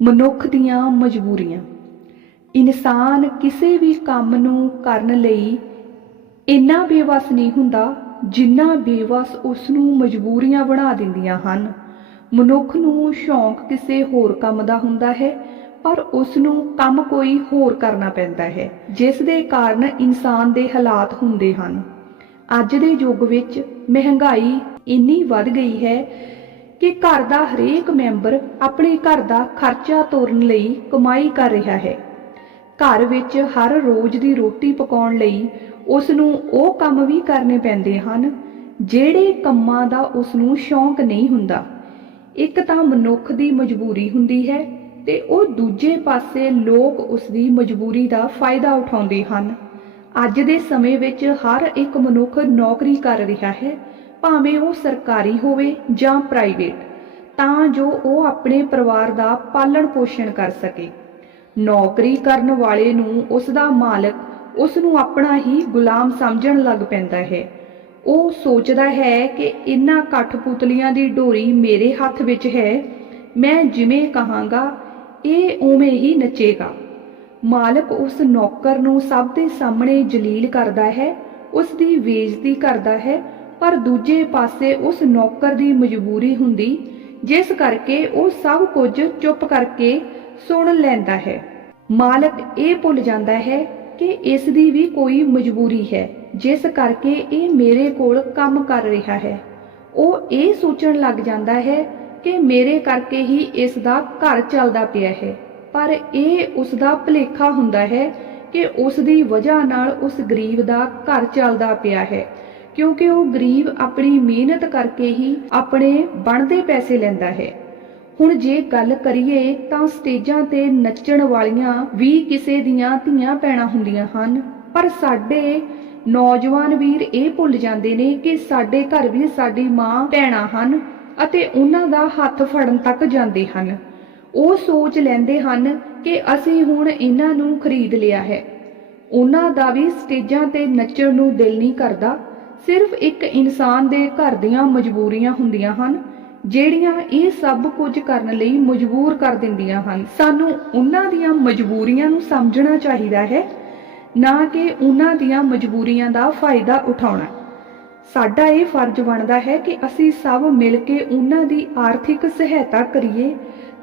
ਮਨੁੱਖ ਦੀਆਂ ਮਜਬੂਰੀਆਂ। ਇਨਸਾਨ ਕਿਸੇ ਵੀ ਕੰਮ ਨੂੰ ਕਰਨ ਲਈ ਇੰਨਾ ਬੇਵਸ ਨਹੀਂ ਹੁੰਦਾ ਜਿੰਨਾ ਬੇਵਸ ਉਸ ਨੂੰ ਮਜਬੂਰੀਆਂ ਬਣਾ ਦਿੰਦੀਆਂ ਹਨ। ਮਨੁੱਖ ਨੂੰ ਸ਼ੌਂਕ ਕਿਸੇ ਹੋਰ ਕੰਮ ਦਾ ਹੁੰਦਾ ਹੈ, ਪਰ ਉਸ ਨੂੰ ਕੰਮ ਕੋਈ ਹੋਰ ਕਰਨਾ ਪੈਂਦਾ ਹੈ, ਜਿਸ ਦੇ ਕਾਰਨ ਇਨਸਾਨ ਦੇ ਹਾਲਾਤ ਹੁੰਦੇ ਹਨ। ਅੱਜ ਦੇ ਯੁੱਗ ਵਿੱਚ ਮਹਿੰਗਾਈ ਇੰਨੀ ਵੱਧ ਗਈ ਹੈ ਕਿ ਘਰ ਦਾ ਹਰੇਕ ਮੈਂਬਰ ਆਪਣੇ ਘਰ ਦਾ ਖਰਚਾ ਤੋਰਨ ਲਈ ਕਮਾਈ ਕਰ ਰਿਹਾ ਹੈ। ਘਰ ਵਿੱਚ ਹਰ ਰੋਜ਼ ਦੀ ਰੋਟੀ ਪਕਾਉਣ ਲਈ ਉਸ ਨੂੰ ਉਹ ਕੰਮ ਵੀ ਕਰਨੇ ਪੈਂਦੇ ਹਨ, ਜਿਹੜੇ ਕੰਮਾਂ ਦਾ ਉਸ ਨੂੰ ਸ਼ੌਂਕ ਨਹੀਂ ਹੁੰਦਾ। ਇੱਕ ਤਾਂ ਮਨੁੱਖ ਦੀ ਮਜਬੂਰੀ ਹੁੰਦੀ ਹੈ ਤੇ ਉਹ ਦੂਜੇ ਪਾਸੇ ਲੋਕ ਉਸ ਦੀ ਮਜਬੂਰੀ ਦਾ ਫਾਇਦਾ ਉਠਾਉਂਦੇ ਹਨ। ਅੱਜ ਦੇ ਸਮੇਂ ਵਿੱਚ ਹਰ ਇੱਕ ਮਨੁੱਖ ਨੌਕਰੀ ਕਰ ਰਿਹਾ ਹੈ ਭਾਵੇਂ ਉਹ ਸਰਕਾਰੀ ਹੋਵੇ ਜਾਂ ਪ੍ਰਾਈਵੇਟ, ਤਾਂ ਜੋ ਉਹ ਆਪਣੇ ਪਰਿਵਾਰ ਦਾ ਪਾਲਣ ਪੋਸ਼ਣ ਕਰ ਸਕੇ। ਨੌਕਰੀ ਕਰਨ ਵਾਲੇ ਨੂੰ ਉਸ ਦਾ ਮਾਲਕ ਉਸ ਨੂੰ ਆਪਣਾ ਹੀ ਗੁਲਾਮ ਸਮਝਣ ਲੱਗ ਪੈਂਦਾ ਹੈ। ਉਹ ਸੋਚਦਾ ਹੈ ਕਿ ਇਨ੍ਹਾਂ ਕਠਪੁਤਲੀਆਂ ਦੀ ਡੋਰੀ ਮੇਰੇ ਹੱਥ ਵਿੱਚ ਹੈ, ਮੈਂ ਜਿਵੇਂ ਕਹਾਂਗਾ, ਇਹ ਉਵੇਂ ਹੀ ਨੱਚੇਗਾ। ਮਾਲਕ ਉਸ ਨੌਕਰ ਨੂੰ ਸਭ ਦੇ ਸਾਹਮਣੇ ਜਲੀਲ ਕਰਦਾ ਹੈ ਉਸ ਦੀ ਬੇਇੱਜ਼ਤੀ ਕਰਦਾ ਹੈ ਪਰ ਦੂਜੇ ਪਾਸੇ ਉਸ ਨੌਕਰ ਦੀ ਮਜਬੂਰੀ ਹੁੰਦੀ, ਜਿਸ ਕਰਕੇ ਉਹ ਸਭ ਕੁਝ ਚੁੱਪ ਕਰਕੇ ਸੁਣ ਲੈਂਦਾ ਹੈ। ਮਾਲਕ ਇਹ ਭੁੱਲ ਜਾਂਦਾ ਹੈ ਕਿ ਇਸ ਦੀ ਵੀ ਕੋਈ ਮਜਬੂਰੀ ਹੈ, ਜਿਸ ਕਰਕੇ ਇਹ ਮੇਰੇ ਕੋਲ ਕੰਮ ਕਰ ਰਿਹਾ ਹੈ। ਉਹ ਇਹ ਸੋਚਣ ਲੱਗ ਜਾਂਦਾ ਹੈ ਕਿ ਮੇਰੇ ਕਰਕੇ ਹੀ ਇਸ ਦਾ ਘਰ ਚੱਲਦਾ ਪਿਆ ਹੈ, ਪਰ ਇਹ ਉਸ ਦਾ ਭੁਲੇਖਾ ਹੁੰਦਾ ਹੈ ਕਿ ਉਸ ਦੀ ਵਜ੍ਹਾ ਨਾਲ ਉਸ ਗਰੀਬ ਦਾ ਘਰ ਚੱਲਦਾ ਪਿਆ ਹੈ। ਕਿਉਂਕਿ ਉਹ ਗਰੀਬ ਆਪਣੀ ਮਿਹਨਤ ਕਰਕੇ ਹੀ ਆਪਣੇ ਬਣਦੇ ਪੈਸੇ ਲੈਂਦਾ ਹੈ। ਹੁਣ ਜੇ ਗੱਲ ਕਰੀਏ ਤਾਂ ਸਟੇਜਾਂ ਤੇ ਨੱਚਣ ਵਾਲੀਆਂ ਵੀ ਕਿਸੇ ਦੀਆਂ ਧੀਆਂ ਪੈਣਾ ਹੁੰਦੀਆਂ ਹਨ, ਪਰ ਸਾਡੇ ਨੌਜਵਾਨ ਵੀਰ ਇਹ ਭੁੱਲ ਜਾਂਦੇ ਨੇ ਕਿ ਸਾਡੇ ਘਰ ਵੀ ਸਾਡੀ ਮਾਂ ਭੈਣਾਂ ਹਨ ਅਤੇ ਉਹਨਾਂ ਦਾ ਹੱਥ ਫੜਨ ਤੱਕ ਜਾਂਦੇ ਹਨ। ਉਹ ਸੋਚ ਲੈਂਦੇ ਹਨ ਕਿ ਅਸੀਂ ਹੁਣ ਇਹਨਾਂ ਨੂੰ ਖਰੀਦ ਲਿਆ ਹੈ। ਉਹਨਾਂ ਦਾ ਵੀ ਸਟੇਜਾਂ ਤੇ ਨੱਚਣ ਨੂੰ ਦਿਲ ਨਹੀਂ ਕਰਦਾ। ਸਿਰਫ ਇੱਕ ਇਨਸਾਨ ਦੇ ਘਰ ਦੀਆਂ ਮਜਬੂਰੀਆਂ ਹੁੰਦੀਆਂ ਹਨ, ਜਿਹੜੀਆਂ ਇਹ ਸਭ ਕੁਝ ਕਰਨ ਲਈ ਮਜਬੂਰ ਕਰ ਦਿੰਦੀਆਂ ਹਨ। ਸਾਨੂੰ ਉਹਨਾਂ ਦੀਆਂ ਮਜਬੂਰੀਆਂ ਨੂੰ ਸਮਝਣਾ ਚਾਹੀਦਾ ਹੈ, ਨਾ ਕਿ ਉਹਨਾਂ ਦੀਆਂ ਮਜਬੂਰੀਆਂ ਦਾ ਫਾਇਦਾ ਉਠਾਉਣਾ। ਸਾਡਾ ਇਹ ਫਰਜ਼ ਬਣਦਾ ਹੈ ਕਿ ਅਸੀਂ ਸਭ ਮਿਲ ਕੇ ਉਹਨਾਂ ਦੀ ਆਰਥਿਕ ਸਹਾਇਤਾ ਕਰੀਏ,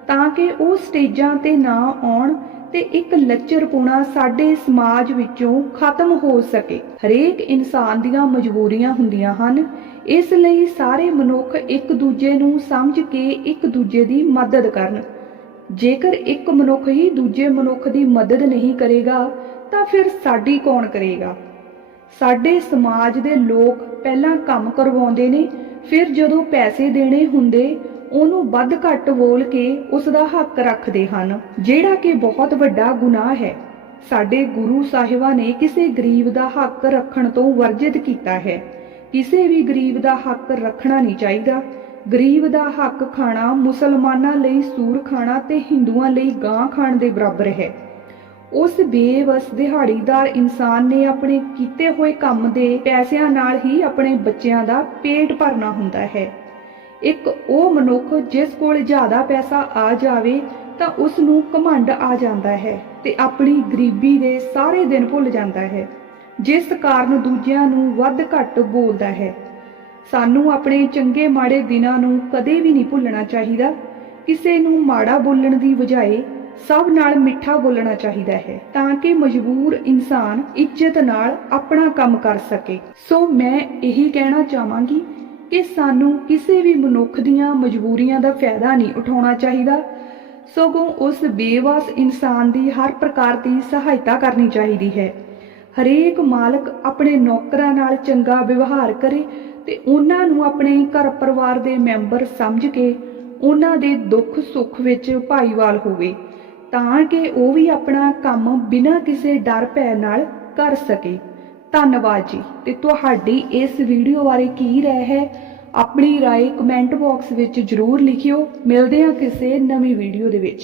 ਤਾਂ ਕਿ ਉਹ ਸਟੇਜਾਂ ਤੇ ਨਾ ਆਉਣ ਤੇ ਇੱਕ ਲੱਚਰਪੁਣਾ ਸਾਡੇ ਸਮਾਜ ਵਿੱਚੋਂ ਖਤਮ ਹੋ ਸਕੇ। ਹਰੇਕ ਇਨਸਾਨ ਦੀਆਂ ਮਜਬੂਰੀਆਂ ਹੁੰਦੀਆਂ ਹਨ। ਇਸ ਲਈ ਸਾਰੇ ਮਨੁੱਖ ਇੱਕ ਦੂਜੇ ਨੂੰ ਸਮਝ ਕੇ ਇੱਕ ਦੂਜੇ ਦੀ ਮਦਦ ਕਰਨ। ਜੇਕਰ ਇੱਕ ਮਨੁੱਖ ਹੀ ਦੂਜੇ ਮਨੁੱਖ ਦੀ ਮਦਦ ਨਹੀਂ ਕਰੇਗਾ, ਤਾਂ ਫਿਰ ਸਾਡੀ ਕੌਣ ਕਰੇਗਾ? ਸਾਡੇ ਸਮਾਜ ਦੇ ਲੋਕ ਪਹਿਲਾਂ ਕੰਮ ਕਰਵਾਉਂਦੇ ਨੇ, ਫਿਰ ਜਦੋਂ ਪੈਸੇ ਦੇਣੇ ਹੁੰਦੇ ਉਹਨੂੰ ਵੱਧ ਘੱਟ ਬੋਲ ਕੇ ਉਸ ਦਾ ਹੱਕ ਰੱਖਦੇ ਹਨ, ਜਿਹੜਾ ਕਿ ਬਹੁਤ ਵੱਡਾ ਗੁਨਾਹ ਹੈ। ਸਾਡੇ ਗੁਰੂ ਸਾਹਿਬਾਂ ਨੇ ਕਿਸੇ ਗਰੀਬ ਦਾ ਹੱਕ ਰੱਖਣ ਤੋਂ ਵਰਜਿਤ ਕੀਤਾ ਹੈ। ਕਿਸੇ ਵੀ ਗਰੀਬ ਦਾ ਹੱਕ ਰੱਖਣਾ ਨਹੀਂ ਚਾਹੀਦਾ। ਗਰੀਬ ਦਾ ਹੱਕ ਖਾਣਾ ਮੁਸਲਮਾਨਾਂ ਲਈ ਸੂਰ ਖਾਣਾ ਤੇ ਹਿੰਦੂਆਂ ਲਈ ਗਾਂ ਖਾਣ ਦੇ ਬਰਾਬਰ ਹੈ। ਉਸ ਬੇਵਸ ਦਿਹਾੜੀਦਾਰ ਇਨਸਾਨ ਨੇ ਆਪਣੇ ਕੀਤੇ ਹੋਏ ਕੰਮ ਦੇ ਪੈਸਿਆਂ ਨਾਲ ਹੀ ਆਪਣੇ ਬੱਚਿਆਂ ਦਾ ਪੇਟ ਭਰਨਾ ਹੁੰਦਾ ਹੈ। ਇੱਕ ਉਹ ਮਨੁੱਖ ਜਿਸ ਕੋਲ ਜ਼ਿਆਦਾ ਪੈਸਾ ਆ ਜਾਵੇ ਤਾਂ ਉਸ ਨੂੰ ਘਮੰਡ ਆ ਜਾਂਦਾ ਹੈ ਤੇ ਆਪਣੀ ਗਰੀਬੀ ਦੇ ਸਾਰੇ ਦਿਨ ਭੁੱਲ ਜਾਂਦਾ ਹੈ, ਜਿਸ ਕਾਰਨ ਦੂਜਿਆਂ ਨੂੰ ਵੱਧ ਘੱਟ ਬੋਲਦਾ ਹੈ। ਸਾਨੂੰ ਆਪਣੇ ਚੰਗੇ ਮਾੜੇ ਦਿਨਾਂ ਨੂੰ ਕਦੇ ਵੀ ਨਹੀਂ ਭੁੱਲਣਾ ਚਾਹੀਦਾ। ਕਿਸੇ ਨੂੰ ਮਾੜਾ ਬੋਲਣ ਦੀ ਬਜਾਏ ਸਭ ਨਾਲ ਮਿੱਠਾ ਬੋਲਣਾ ਚਾਹੀਦਾ ਹੈ ਤਾਂ ਕਿ ਮਜਬੂਰ ਇਨਸਾਨ ਇੱਜ਼ਤ ਨਾਲ ਆਪਣਾ ਕੰਮ ਕਰ ਸਕੇ। ਸੋ ਮੈਂ ਇਹੀ ਕਹਿਣਾ ਚਾਹਾਂਗੀ ਕਿ ਸਾਨੂੰ ਕਿਸੇ ਵੀ ਮਨੁੱਖ ਦੀਆਂ ਮਜਬੂਰੀਆਂ ਦਾ ਫਾਇਦਾ ਨਹੀਂ ਉਠਾਉਣਾ ਚਾਹੀਦਾ। ਸਗੋਂ ਉਸ ਬੇਵਸ ਇਨਸਾਨ ਦੀ ਹਰ ਪ੍ਰਕਾਰ ਦੀ ਸਹਾਇਤਾ ਕਰਨੀ ਚਾਹੀਦੀ ਹੈ। ਹਰੇਕ ਮਾਲਕ ਆਪਣੇ ਨੌਕਰਾਂ ਨਾਲ ਚੰਗਾ ਵਿਵਹਾਰ ਕਰੇ ਤੇ ਉਹਨਾਂ ਨੂੰ ਆਪਣੇ ਘਰ ਪਰਿਵਾਰ ਦੇ ਮੈਂਬਰ ਸਮਝ ਕੇ ਉਹਨਾਂ ਦੇ ਦੁੱਖ ਸੁੱਖ ਵਿੱਚ ਭਾਈਵਾਲ ਹੋਵੇ, ਤਾਂ ਕਿ ਉਹ ਵੀ ਆਪਣਾ ਕੰਮ ਬਿਨਾਂ ਕਿਸੇ ਡਰ ਭੈ ਨਾਲ ਕਰ ਸਕੇ। ਧੰਨਵਾਦ ਜੀ। ਤੇ ਤੁਹਾਡੀ ਇਸ ਵੀਡੀਓ ਬਾਰੇ ਕੀ ਰਾਏ ਹੈ, ਆਪਣੀ ਰਾਏ ਕਮੈਂਟ ਬਾਕਸ ਵਿੱਚ ਜਰੂਰ ਲਿਖਿਓ। ਮਿਲਦੇ ਹਾਂ ਕਿਸੇ ਨਵੀਂ ਵੀਡੀਓ ਦੇ ਵਿੱਚ।